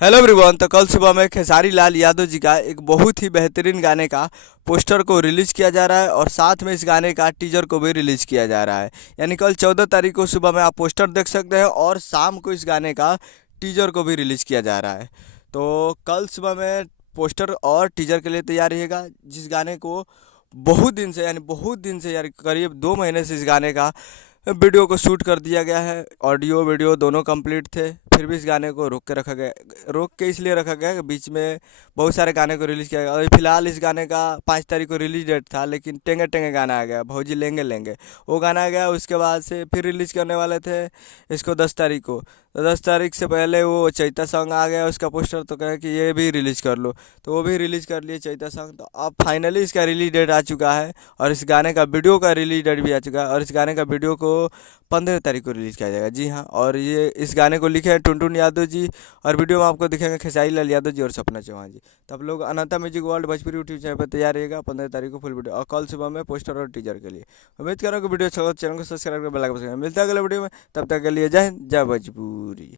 Hello everyone. तो कल सुबह में खेसारी लाल यादव जी का एक बहुत ही बेहतरीन गाने का पोस्टर को रिलीज़ किया जा रहा है और साथ में इस गाने का टीजर को भी रिलीज़ किया जा रहा है। यानी कल 14 तारीख को सुबह में आप पोस्टर देख सकते हैं और शाम को इस गाने का टीजर को भी रिलीज़ किया जा रहा है। तो कल सुबह में पोस्टर और टीजर के लिए तैयार रहिएगा। जिस गाने को बहुत दिन से यानी बहुत दिन से यानी करीब 2 महीने से इस गाने का वीडियो को शूट कर दिया गया है। ऑडियो वीडियो दोनों कंप्लीट थे, फिर भी इस गाने को रोक के रखा गया। रोक के इसलिए रखा गया कि बीच में बहुत सारे गाने को रिलीज़ किया गया। अभी फिलहाल इस गाने का 5 तारीख को रिलीज डेट था, लेकिन टेंगे टेंगे गाना आ गया, भौजी लेंगे लेंगे वो गाना आ गया। उसके बाद से फिर रिलीज़ करने वाले थे इसको 10 तारीख को। तो 10 तारीख से पहले वो चैता सॉन्ग आ गया उसका पोस्टर, तो कहे कि ये भी रिलीज़ कर लो, तो वो भी रिलीज़ कर लिए चैता सॉन्ग। तो अब फाइनली इसका रिलीज डेट आ चुका है और इस गाने का वीडियो का रिलीज डेट भी आ चुका है और इस गाने का वीडियो को 15 तारीख को रिलीज़ किया जाएगा। जी हाँ, और ये इस गाने को लिखे हैं टुनटुन यादव जी और वीडियो में आपको दिखेंगे खेसारी लाल यादव जी और सपना चौहान जी। तो आप लोग Ananta music world Bhojpuri YouTube channel पर तैयार रहिएगा 15 तारीख को फुल वीडियो और कल सुबह में पोस्टर और टीजर के लिए। उम्मीद कर रहा हूँ कि वीडियो अच्छा हो, चैनल को सब्सक्राइब कर बेल आइकन बजाएं। मिलता है अगले वीडियो में, तब तक के लिए जय हिंद, जय भोजपुरी।